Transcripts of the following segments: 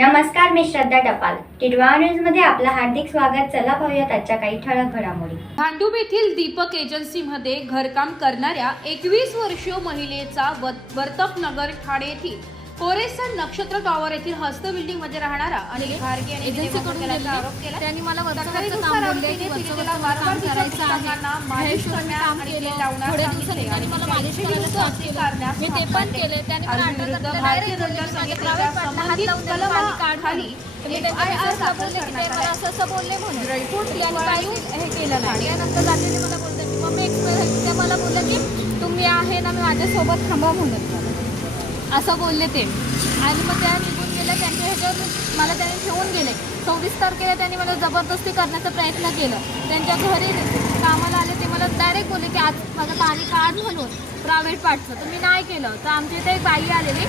नमस्कार मी श्रद्धा टपाल. टिडवा न्यूजमध्ये आपलं हार्दिक स्वागत. चला पाहूयात आजच्या काही ठळक घडामोडी. भांडूप येथील दीपक एजन्सीमध्ये घरकाम करणाऱ्या एकवीस वर्षीय महिलेचा व- वर्तपनगर ठाणे येथील कोरेसन नक्षत्र टॉवर येथील हस्त बिल्डिंगमध्ये राहणारा अनिल खारगे यांनी एजन्सीकडून केल्याचा गेलेले. आरोप केला त्यांनी मला काम बोलले आरोपीने की काम करायचं आहे मालिश करण्यास काम केलं थोड्या दिवसांनी त्यांनी मला मालिश करायला केलं मी ते पण सांगितले. केले त्यांनी मला अर्जुन अटक विरुद्ध करताना भारतीय direct जनता माझ्या संघटनेच्या प्रायव्हेट पार्टला हात संबंधित लावून कलम त्यांनी काढली. खाली मी एक त्यांच्या IR मिसेसला दाखल बोलले. असं असं म्हणून हे केलं नाही त्यानंतर रात्रीने मला बोलतात की मम्मी त्या मला की तुम्ही आहे ना मी माझ्यासोबत थांबा म्हणत असं बोलले ते. आणि मग त्या निघून गेल्या त्यांच्या ह्याच्यावर मला त्यांनी ठेवून गेले. सव्वीस तारखेला त्यांनी मला जबरदस्ती करण्याचा प्रयत्न केला. त्यांच्या घरी कामाला आले ते मला डायरेक्ट बोलले की आज माझं पाणी काढ म्हणून प्रायव्हेट पार्टचं तर मी नाही केलं. तर आमच्या इथे एक बाई आलेली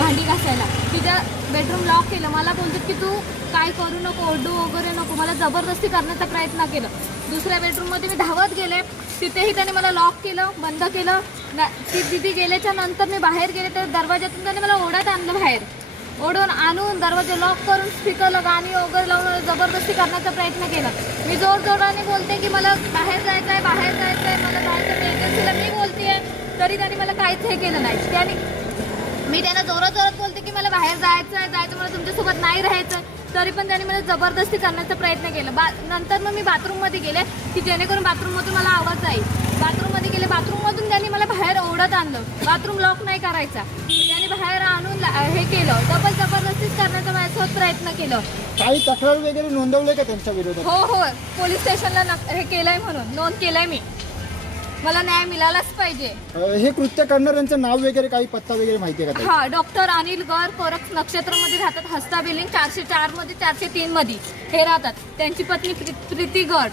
भांडी घासायला. तिच्या बेडरूम लॉक केलं. मला बोलतात की तू काय करू नको ओरडू वगैरे नको. मला जबरदस्ती करण्याचा प्रयत्न केला. दुसऱ्या बेडरूममध्ये मी धावत गेले. तिथेही त्याने मला लॉक केलं बंद केलं. ना- ती दिदी गेल्याच्यानंतर मी बाहेर गेले तर दरवाज्यातून त्याने मला ओढत आणलं बाहेर. ओढून आणून दरवाजे लॉक करून स्पीकरला गाणी वगैरे लावून जबरदस्ती करण्याचा प्रयत्न केला. मी जोर जोराने बोलते की मला बाहेर जायचं आहे बाहेर जायचं आहे मला जायचं एजन्सीला मी बोलते आहे तरी त्याने मला काहीच हे केलं नाही. त्याने मी त्यांना जोरात जोरात बोलते की मला बाहेर जायचं आहे जायचं मला तुमच्यासोबत नाही राहायचं तरी पण त्यांनी मला जबरदस्ती करण्याचा प्रयत्न केला. बा नंतर मग मी बाथरूममध्ये गेले की जेणेकरून बाथरूममधून मला आवाज जाईल. बाथरूममध्ये गेले बाथरूममधून त्यांनी मला बाहेर ओढत आणलं. बाथरूम लॉक नाही करायचा. त्यांनी बाहेर आणून हे केलं. डबल जबरदस्तीच करण्याचा माझ्यासोबत प्रयत्न केलं. काही तक्रार वगैरे नोंदवले का त्यांच्या विरोधात? हो हो. पोलीस स्टेशनला हे केलंय म्हणून. नोंद केलंय मी. मला न्याय मिळालाच पाहिजे. अं, हे कृत्य करणाऱ्यांचं नाव वगैरे काही पत्ता वगैरे माहिती आहे का ताई? हा डॉक्टर अनिल गर कोरक नक्षत्रमध्ये राहतात हस्ता बिल्डिंग चारशे चारमध्ये चारशे तीन मध्ये. हे राहतात. त्यांची पत्नी प्री- प्रीती गड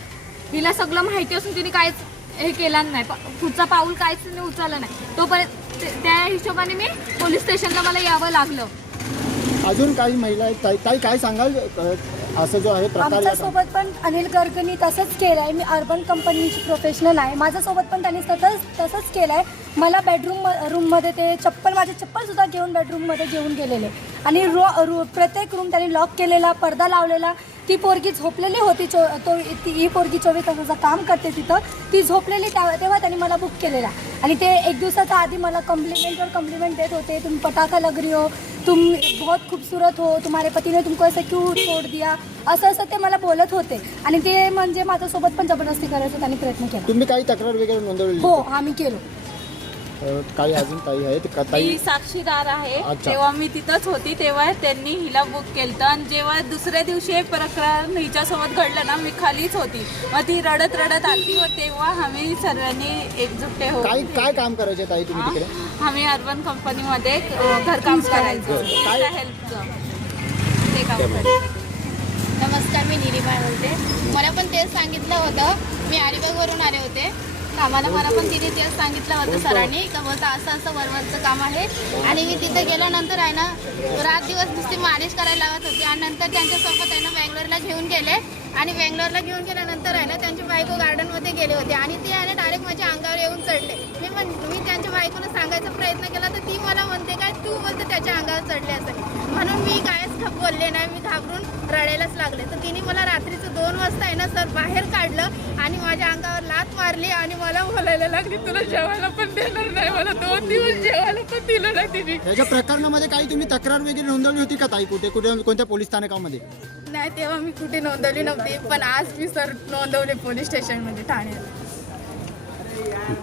तिला सगळं माहिती असून तिने काहीच हे केलं नाही. प- पुढचा पाऊल काहीच तिने उचललं नाही. तोपर्यंत ते- त्या हिशोबाने मी पोलीस स्टेशनला मला यावं लागलं. अजून काही महिला आहेत? ताई ताई काय सांगाल? अं, असं जो आहे प्रकार आमच्या या- सोबत पण अनिल गर्गनी तसंच केलं आहे मी अर्बन कंपनीची प्रोफेशनल आहे. माझ्यासोबत पण त्यांनी तसंच तसंच केलं आहे मला बेडरूम रूममध्ये ते चप्पल माझे चप्पलसुद्धा घेऊन बेडरूममध्ये घेऊन गेलेले. आणि रो रो प्रत्येक रूम त्यांनी लॉक केलेला पडदा लावलेला. ती पोरगी झोपलेली होती चो तो ती ही पोरगी चोवीस तासाचं काम करते तिथं. ती झोपलेली त्या तेव्हा त्यांनी मला बुक केलेला. आणि ते एक दिवसाच्या आधी मला कम्प्लिमेंटवर कम्प्लिमेंट देत होते. तुम पटाखा लग रही हो. तुम बहुत खूबसूरत हो तुम्हारे पती ने तुमको ऐसे क्यों छोड़ दिया? असं असं ते मला बोलत होते. आणि ते म्हणजे माझ्यासोबत पण जबरदस्ती करायचा त्यांनी प्रयत्न केला. तुम्ही काही तक्रार वगैरे नोंदवली हो आम्ही केलो. अं, काही अजून काही आहेत. का ताई मी साक्षीदार आहे. अच्छा. तेव्हा मी तिथंच होती तेव्हा त्यांनी हिला बुक केलं आणि जेव्हा दुसऱ्या दिवशी हे प्रकरण हिच्यासोबत घडलं ना मी खालीच होती. मग ती रडत रडत आली व तेव्हा आम्ही सर्वांनी एकजुटे हो काय काय काम करायचे ताई तुम्ही तिकडे? आम्ही अर्बन कंपनीमध्ये अ, घरकाम करायचो. काय- हेल्पचं ते काम करायचं. नमस्कार मी निरिमा बोलते. मला पण तेच सांगितलं होतं. मी अलिबागवरून आले होते. कामाला मला पण तिने तेच सांगितलं होतं सरांनी का बोलतं असं असं वरवरचं काम आहे. आणि मी तिथे गेल्यानंतर आहे ना रात दिवस नुसती मालिश करायला लावत होती आणि नंतर त्यांच्यासोबत आहे ना बँगलोरला घेऊन गेले. आणि बँगलोरला घेऊन गेल्यानंतर आहे ना त्यांची बायको गार्डनमध्ये गेले होते आणि ते आहे ना डायरेक्ट माझ्या अंगावर येऊन चढले. मी पण मी त्यांच्या बायकोला सांगायचा प्रयत्न केला तर ती मला म्हणते काय तू बोलते त्याच्या अंगावर चढले असं? म्हणून मी कायच बोलले नाही मी घाबरून रडायलाच लागले. तर तिने मला रात्रीचं दोन आहे ना सर बाहेर काढलं आणि माझ्या अंगावर लात मारली आणि मला बोलायला लागली तुला जेवायला पण देणार नाही मला दोन दिवस जेवायला पण दिलं नाही तिने. त्याच्या प्रकरणामध्ये काही तुम्ही तक्रार वगैरे नोंदवली होती का ताई कुठे? कुठे कोणत्या पोलीस स्थानकामध्ये? नाही तेव्हा मी कुठे नोंदवली नव्हती पण आज मी सर नोंदवले पोलीस स्टेशनमध्ये ठाण्यात. अं,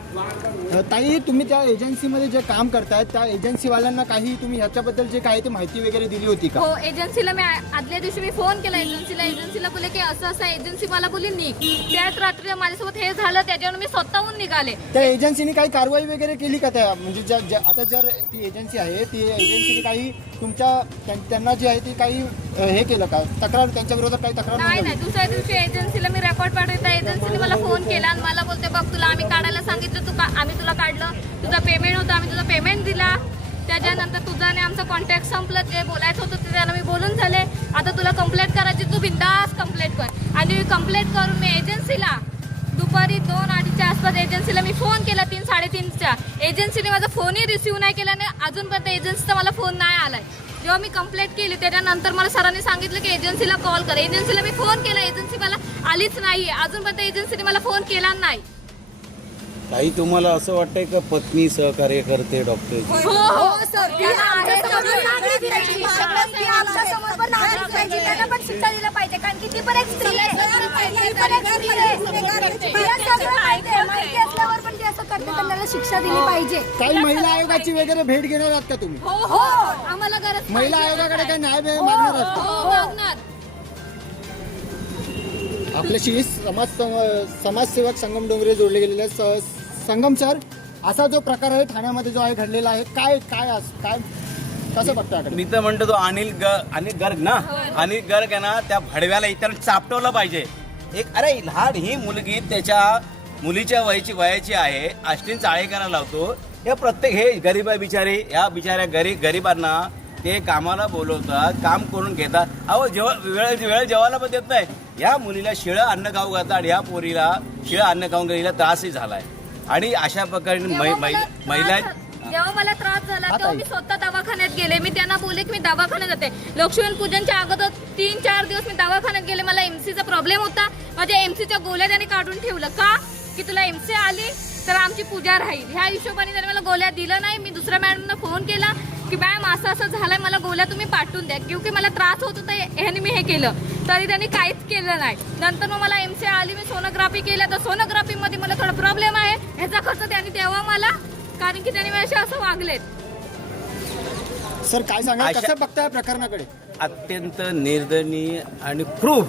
ताई तुम्ही त्या एजन्सीमध्ये जे काम करतायत त्या एजन्सीवाल्यांना काही तुम्ही ह्याच्याबद्दल जे काही ते माहिती वगैरे दिली होती का? हो एजन्सीला मी आ- आदल्या दिवशी मी फोन केला एजन्सीला एजन्सीला बोलले की असं असं एजन्सी मला बोलली निघ त्याच रात्री माझ्यासोबत हे झालं त्याच्यावर मी स्वतःहून निघाले. त्या एजन्सीने काही कारवाई वगैरे केली का त्या? म्हणजे ज्या ज्या- आता जर ती एजन्सी आहे ती एजन्सीने काही तुमच्या त्यां- त्यांना जी आहे ती काही अं, हे केलं का? तक्रार त्यांच्या विरोधात काही तक्रार नाही नोंदवली? नाही दुसऱ्या दिवशी एजन्सीला मी रेकॉर्ड पाठवता एजन्सीने मला फोन केला आणि मला बोलते बघ तुला आम्ही काढायला सांगितलं तू का आम्ही तुला तुला काढलं तुझा पेमेंट होता आम्ही तुझा पेमेंट दिला. त्याच्यानंतर तुझा आणि आमचं कॉन्टॅक्ट संपलं जे बोलायचं होतं ते त्याला मी बोलून झाले. आता तुला कंप्लेंट करायची तू बिंदास कंप्लेंट कर. आणि कंप्लेंट करून मी एजन्सीला दुपारी दोन अडीचच्या आसपास एजन्सीला मी फोन केला तीन साडेतीनच्या. एजन्सीने माझा फोनही रिसिव्ह नाही केला आणि अजूनपर्यंत एजन्सीचा मला फोन नाही आलाय. जेव्हा मी कंप्लेंट केली त्याच्यानंतर मला सरांनी सांगितलं की एजन्सीला कॉल कर. एजन्सीला मी फोन केला एजन्सी मला आलीच नाही अजूनपर्यंत एजन्सीने मला फोन केला नाही. काही तुम्हाला असं वाटतंय का पत्नी सहकार्य करते डॉक्टर हो हो सर ती आमच्यासमोर नागरिक फिरायची. ती आमच्यासमोर पण नागरिक फिरायची. त्यांना पण शिक्षा दिलं पाहिजे कारण की ती पण एक स्त्री आहे. ती पण एक स्त्री आहे. तिला सगळं माहिती आहे. माहिती असल्यावर पण ती असं करते तर त्याला शिक्षा दिली पाहिजे काही महिला आयोगाची वगैरे भेट घेणार आहात का तुम्ही हो हो आम्हाला गरज महिला आयोगाकडे काही न्याय बे- मागणार आहात का हो मागणार आपल्याशी समाज समाजसेवक संगम डोंगरे जोडले गेलेले आहेत. स- संगम सर असा जो प्रकार आहे ठाण्यामध्ये जो आहे घडलेला आहे काय काय अस- काय कसं बघता याकडे मी तर म्हणतो तो अनिल ग अनिल गर्ग ना? अनिल गर्ग आहे ना त्या भडव्याला इतर चापटवलं पाहिजे. एक अरे लहान ही मुलगी त्याच्या मुलीच्या वयाची वयाची आहे. अष्टीन चाळे करायला लावतो. या प्रत्येक हे गरीब आहे बिचारे. या बिचाऱ्या गरीब गरिबांना ते कामाला बोलवतात काम करून घेतात. अहो जेव्हा वेळ वेळ जेवायला पण देत नाही. या मुलीला शिळं अन्न खाऊ घालतात. आणि या पोरीला शिळं अन्न खाऊन गेलीला त्रासही झालाय. आणि अशा प्रकारे मै- महिला जेव्हा मला त्रास झाला तेव्हा. मी स्वतः दवाखान्यात गेले. मी त्यांना बोलले की मी दवाखान्यात जाते. लक्ष्मण पूजनच्या अगोदर तीन चार दिवस मी दवाखान्यात गेले. मला एमसीचा प्रॉब्लेम होता. माझ्या एमसीच्या गोळ्या त्याने काढून ठेवलं. का? की तुला एमसी आली तर आमची पूजा राहील. ह्या हिशोबाने त्याने मला गोळ्या दिलं नाही. मी दुसऱ्या मॅडमना फोन केला. की मॅम असं असं झालंय मला गोळ्या तुम्ही पाठवून द्या. क्योंकि मला त्रास होत होता ह्याने मी हे केलं. तरी त्यांनी काहीच केलं नाही. नंतर मग मला एमसी आली मी सोनोग्राफी केलं. तर सोनोग्राफी मध्ये मला थोडा प्रॉब्लेम आहे. ह्याचा खर्च त्यांनी द्यावा मला कारण की त्यांनी माझ्याशी असं वागलेत. सर काय सांगा कसं बघताय प्रकरणाकडे? अत्यंत निर्दयनीय आणि क्रूर.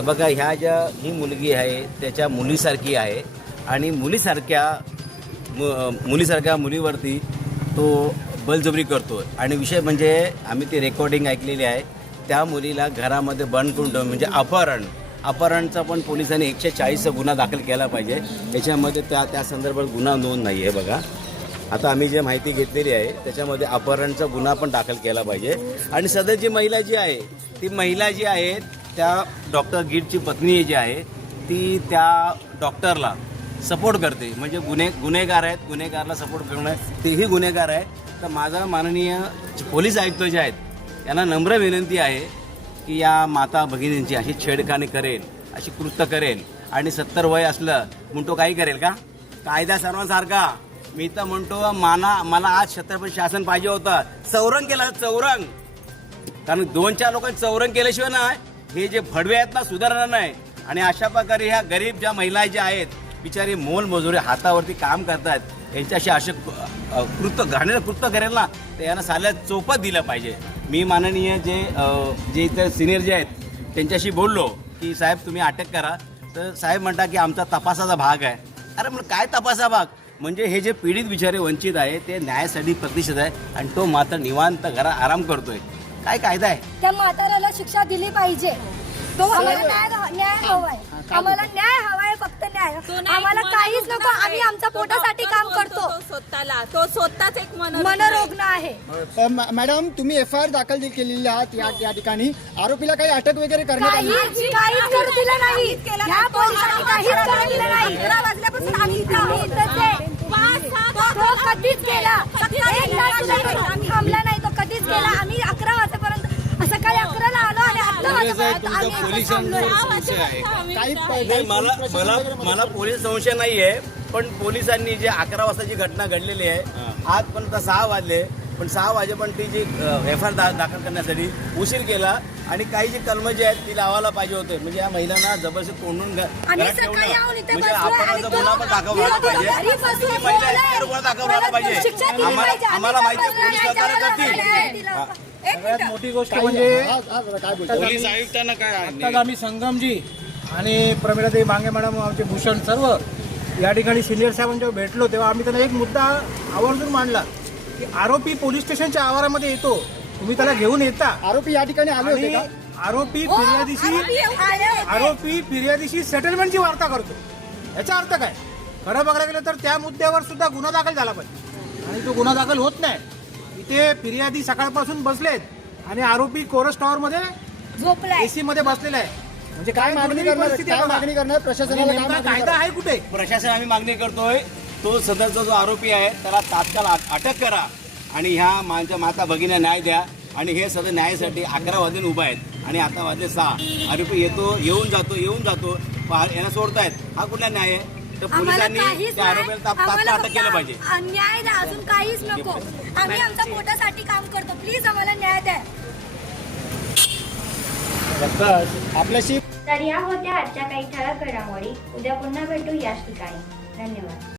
बघा ह्या ज्या ही मुलगी आहे त्याच्या मुलीसारखी आहे. आणि मुलीसारख्या मु- मुलीसारख्या मुलीवरती तो बलजबरी करतो आणि विषय म्हणजे आम्ही ती रेकॉर्डिंग ऐकलेली आहे. त्या मुलीला घरामध्ये बंद करून ठेवून म्हणजे अपहरण. अपहरणचा पण पोलिसांनी एकशे चाळीसचा गुन्हा दाखल केला पाहिजे. त्याच्यामध्ये त्या त्या संदर्भात गुन्हा नोंद नाही आहे बघा. आता आम्ही जे माहिती घेतलेली आहे त्याच्यामध्ये अपहरणचा गुन्हा पण दाखल केला पाहिजे. आणि सदर जी महिला जी आहे ती महिला जी आहे त्या डॉक्टर गीटची पत्नी जी आहे ती त्या डॉक्टरला सपोर्ट करते. म्हणजे गुन्हे गुन्हेगार आहेत गुन्हेगारला सपोर्ट करणं तेही गुन्हेगार आहे. तर माझा माननीय पोलीस आयुक्त जे आहेत यांना नम्र विनंती आहे की या माता भगिनींची अशी छेडखानी करेल अशी कृत्य करेल आणि सत्तर वय असलं म्हणतो काही करेल का? कायदा सर्वांसारखा. मी तर म्हणतो माना मला आज छत्रपती शासन पाहिजे होतं. चौरंग केलं चौरंग. कारण दोन चार लोकांनी चौरंग केल्याशिवाय ना हे जे फडवे आहेत ना सुधारणार नाही. आणि अशा प्रकारे ह्या गरीब ज्या महिला ज्या आहेत बिचारी मोलमजुरी हातावरती काम करतात यांच्याशी असे कृत्य घाणेरं कृत्य करेल ना तर यांना साल्या चोपत दिलं पाहिजे. मी माननीय जे जे इतर सिनियर जे आहेत त्यांच्याशी बोललो की साहेब तुम्ही अटक करा. तर साहेब म्हणता की आमचा तपासाचा भाग आहे. अरे मग काय तपासा भाग? म्हणजे हे जे पीडित बिचारे वंचित आहे ते न्यायासाठी प्रतिष्ठित आहे आणि तो मात्र निवांत घरा आराम करतोय. काय कायदा आहे? त्या म्हाताऱ्याला शिक्षा दिली पाहिजे. आम्हाला न्याय न्याय हवाय आम्हाला न्याय हवाय फक्त न्याय. आम्हाला काहीच नको आम्ही आमच्या पोटासाठी काम करतो. स्वतःला. तो स्वतःच एक मन मनोरुग्ण आहे. मॅडम तुम्ही एफ आय आर दाखल केलेली आहात या या ठिकाणी. आरोपीला काही अटक वगैरे करण्यात आली? काहीच काहीच करू दिलं नाही. ह्या पोलिसांनी काहीच करू दिलं नाही. अकरा वाजल्यापासून आम्ही इथं आम्ही इथंच आहे. तो कधीच गेला एक तास थांबला नाही. तो कधीच गेला आम्ही अकरा वाजेपर्यंत सकाळी अकराला आलो आणि अकरा वाजेपर्यंत आम्ही थांबलोय. नाही मला मला मला पोलीस संशय नाहीये पण पोलिसांनी जे अकरा वाजता जी घटना घडलेली आहे आजपर्यंत सहा वाजले पण सहा वाजेपर्यंत ती जी एफ आर दाखल करण्यासाठी उशीर केला आणि काही जी कलम जी आहेत ती लावायला पाहिजे होते. म्हणजे या महिलांना जबरदस्ती कोंडून घरात ठेवणं म्हणजे तो गुन्हा पण विरोधी पाहिजे. गुन्हा दाखल व्हायला पाहिजे. आम्हाला माहिती आहे पोलीस सहकार्य करतील. सगळ्यात मोठी गोष्ट म्हणजे जरा काय बोलतो? पोलीस आयुक्तांना काय आम्ही संगमजी आणि प्रमिळाताई मांगे मॅडम आमचे भूषण सर्व या ठिकाणी सिनियर साहेबांच्या भेटलो तेव्हा आम्ही त्यांना एक मुद्दा आवर्जून मांडला की आरोपी पोलीस स्टेशनच्या आवारामध्ये येतो तुम्ही त्याला घेऊन येता. आरोपी या ठिकाणी आले का? आरोपी फिर्यादीशी आरोपी फिर्यादीशी सेटलमेंटची वार्ता करतो. याचा अर्थ काय? खरं बघायला गेलं तर त्या मुद्द्यावर सुद्धा गुन्हा दाखल झाला पाहिजे. आणि तो गुन्हा दाखल होत नाही. इथे फिर्यादी सकाळपासून बसलेत आणि आरोपी कोरस टॉवर मध्ये झोपलाय. एसी मध्ये बसलेला आहे. म्हणजे काय मागणी करणार? परिस्थिती काय बघा. मागणी करणार? प्रशासनाला काय नेमका मागणी कायदा करणार? आहे कुठे? प्रशासन आम्ही मागणी करतोय तो सदरचा जो आरोपी आहे त्याला तात्काळ अट- अटक करा आणि ह्या माझ्या माता भगिनी न्याय द्या आणि हे सदर न्यायासाठी अकरा वाजून उभा आहेत. आणि आता वाजले सहा. आरोपी येतो येऊन जातो येऊन जातो पा- यांना सोडतायत. हा कुठला न्याय आहे? तर आम्हाला पोलिसांनी काहीच त्या नाही. आरोपीला ताप- आम्हाला तात्काळ अटक केलं फक्त पाहिजे. न्याय द्या अजून काहीच नको. आम्ही आमच्या पोटासाठी काम करतो. प्लीज आम्हाला न्याय द्या. आपल्याशी तर या होत्या आजच्या काही ठळक घडामोडी. उद्या पुन्हा भेटू याच ठिकाणी. धन्यवाद.